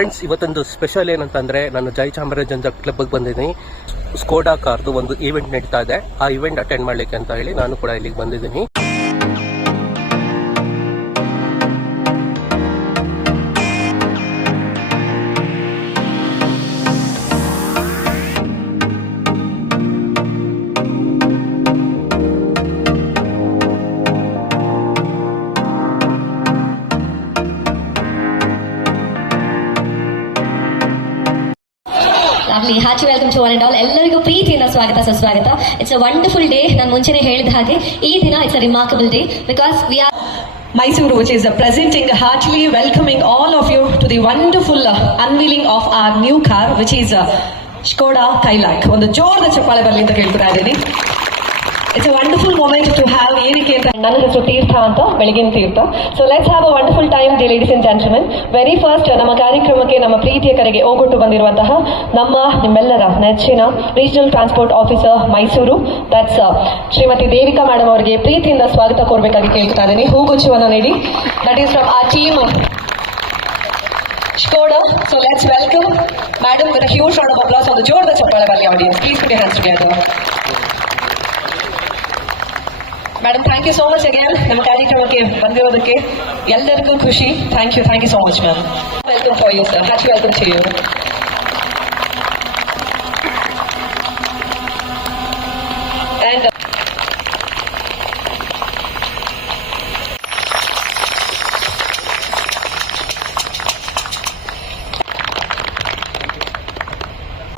ಫ್ರೆಂಡ್ಸ್, ಇವತ್ತೊಂದು ಸ್ಪೆಷಲ್ ಏನಂತಂದರೆ, ನಾನು ಜಯಚಾಮರಾಜೇಂದ್ರ ಕ್ಲಬ್ಗೆ ಬಂದಿದ್ದೀನಿ. ಸ್ಕೋಡಾ ಕಾರ್ದು ಒಂದು ಈವೆಂಟ್ ನಡೀತಾ ಇದೆ. ಆ ಈವೆಂಟ್ ಅಟೆಂಡ್ ಮಾಡಲಿಕ್ಕೆ ಅಂತ ಹೇಳಿ ನಾನು ಕೂಡ ಇಲ್ಲಿಗೆ ಬಂದಿದ್ದೀನಿ. Hearty welcome to one and all. ಎಲ್ಲರಿಗೂ ಪ್ರೀತಿಯಿಂದ ಸ್ವಾಗತ ಸುಸ್ವಾಗತ. It's a wonderful day. ನಾನು ಮುಂಚೆನೇ ಹೇಳಿದ ಹಾಗೆ ಈ ದಿನ it's a remarkable day because we are Mysuru, which is presenting heartily welcoming all of you to the wonderful unveiling of our new car, which is Skoda Kailak. ಒಂದು ಜೋರದ ಚಪ್ಪಾಳೆ ಬರಲಿ ಅಂತ ಕೇಳ್ತಾ ಇದ್ದೀನಿ. It's a wonderful moment to have ಏನಕ್ಕೆ ಅಂತ. ನನ್ನ ಹೆಸರು ತೀರ್ಥ ಅಂತ, ಬೆಳಗಿನ ತೀರ್ಥ. So let's have a wonderful time, dear ladies and gentlemen. Very first ನಮ್ಮ ಕಾರ್ಯಕ್ರಮಕ್ಕೆ ನಮ್ಮ ಪ್ರೀತಿಯ ಕರೆಗೆ ಓಗೊಟ್ಟು ಬಂದಿರುವಂತಹ ನಿಮ್ಮೆಲ್ಲರ ನೆಚ್ಚಿನ ರೀಜನಲ್ ಟ್ರಾನ್ಸ್ಪೋರ್ಟ್ ಆಫೀಸರ್ ಮೈಸೂರು, ದಟ್ಸ್ ಶ್ರೀಮತಿ ದೇವಿಕಾ ಮೇಡಮ್ ಅವರಿಗೆ ಪ್ರೀತಿಯಿಂದ ಸ್ವಾಗತ ಕೋರಬೇಕಾಗಿ ಕೇಳ್ತಾ ಇದ್ದೀನಿ. ಹೂಗುಚ್ಚುವನ್ನು ನೀಡಿ. That is from our team Skoda. So let's welcome madam with a huge round of applause. ಒಂದು ಜೋರದ ಚಪ್ಪಾಳೆ ಬರಲಿ audience. Please put your hands together. Madam, thank you so much again ನಮ್ಮ ಕಾರ್ಯಕ್ರಮಕ್ಕೆ ಬಂದಿರೋದಕ್ಕೆ. ಎಲ್ಲರಿಗೂ ಖುಷಿ. Thank you so much ma'am. Welcome for you sir. Happy welcome to you. And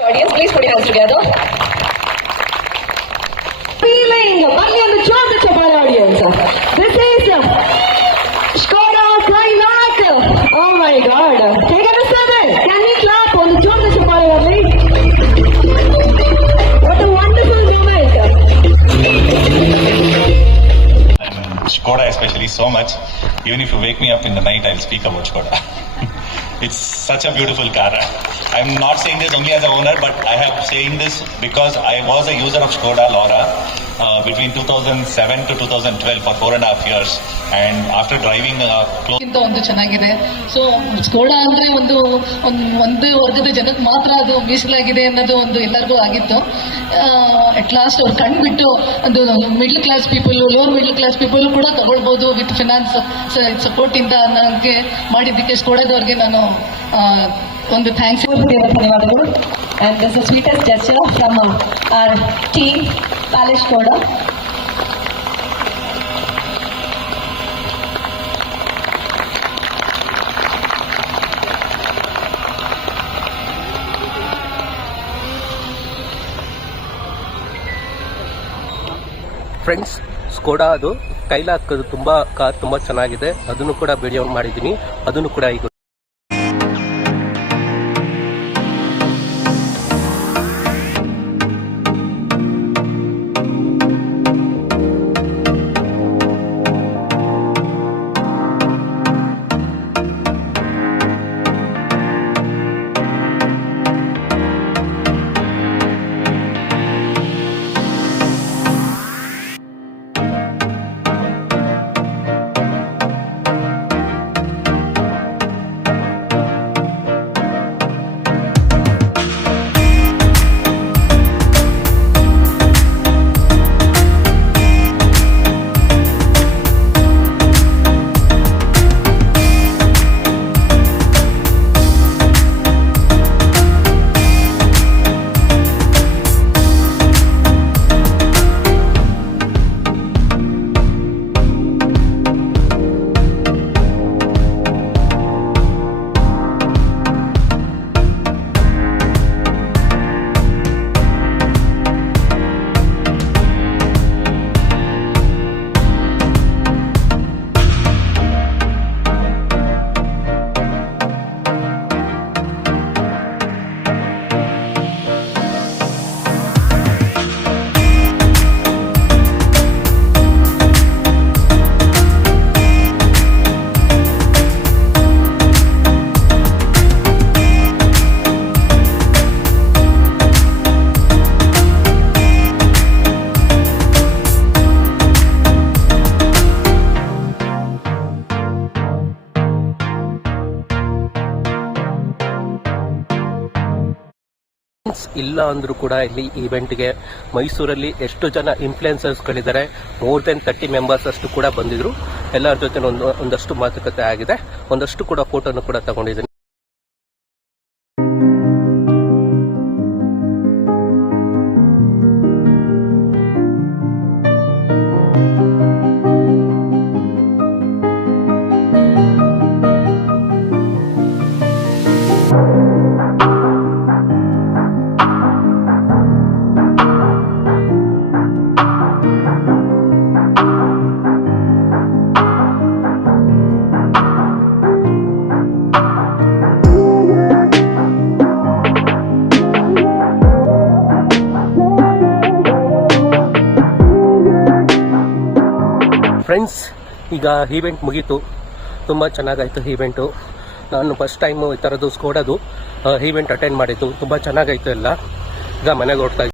audience, please put your hands together. Audience. This is Skoda Kailak. Oh my God! Take a listen. Can we clap on the job of Chapalali? What a wonderful moment! Skoda especially so much. Even if you wake me up in the night, I'll speak about Skoda. It's such a beautiful car. I'm not saying this only as a owner, but I have saying this because I was a user of Skoda Laura between 2007 to 2012 for 4.5 years, and after driving ಒಂದು ಚೆನ್ನಾಗಿದೆ. So Skoda ಅಂದ್ರೆ ಒಂದು ವರ್ಗದ ಜನಕ್ಕೆ ಮಾತ್ರ ಅದು ಮೀಸಲಾಗಿದೆ ಅನ್ನೋದು ಒಂದು ಎಲ್ಲರಿಗೂ ಆಗಿತ್ತು. ಅಟ್ ಲಾಸ್ಟ್ ಅವ್ರು ಕಂಡುಬಿಟ್ಟು ಒಂದು middle class people, lower middle class people ಕೂಡ ತಗೊಳ್ಬೋದು ವಿತ್ ಫಿನಾನ್ಸ್ ಸಪೋರ್ಟ್ ಇಂದ ನನಗೆ ಮಾಡಿದ್ದಕ್ಕೆ ಸ್ಕೋಡಾದವ್ರಿಗೆ ನಾನು ಒಂದು ಥ್ಯಾಂಕ್ಸ್ ಧನ್ಯವಾದಗಳು. And this is sweetest gesture from our team, Palace Skoda. Friends, Skoda ಅದು ಕೈಲಾಕ್ ಕಾರ್ ತುಂಬ ಚೆನ್ನಾಗಿದೆ. ಅದನ್ನು ಕೂಡ ವಿಡಿಯೋ ಮಾಡಿದ್ದೀನಿ. ಅದನ್ನು ಕೂಡ ಈಗ ಇಲ್ಲ ಅಂದ್ರೂ ಕೂಡ ಇಲ್ಲಿ ಈವೆಂಟ್ಗೆ ಮೈಸೂರಲ್ಲಿ ಎಷ್ಟು ಜನ ಇನ್ಫ್ಲುಯೆನ್ಸರ್ಸ್ಗಳಿದ್ದಾರೆ, ಮೋರ್ ದೆನ್ 30 ಮೆಂಬರ್ಸ್ ಅಷ್ಟು ಕೂಡ ಬಂದಿದ್ರು. ಎಲ್ಲರ ಜೊತೆ ಒಂದಷ್ಟು ಮಾತುಕತೆ ಆಗಿದೆ, ಒಂದಷ್ಟು ಕೂಡ ಫೋಟೋನು ಕೂಡ ತಗೊಂಡಿದ್ದೀನಿ. ಫ್ರೆಂಡ್ಸ್, ಈಗ ಈವೆಂಟ್ ಮುಗೀತು. ತುಂಬ ಚೆನ್ನಾಗಾಯಿತು ಈವೆಂಟು. ನಾನು ಫಸ್ಟ್ ಟೈಮು ಈ ಥರದ್ದು ಸ್ಕೋಡಾದು ಈವೆಂಟ್ ಅಟೆಂಡ್ ಮಾಡಿದ್ದು. ತುಂಬ ಚೆನ್ನಾಗಾಯಿತು ಎಲ್ಲ. ಈಗ ಮನೆಗೆ ಹೊರಡ್ತಾ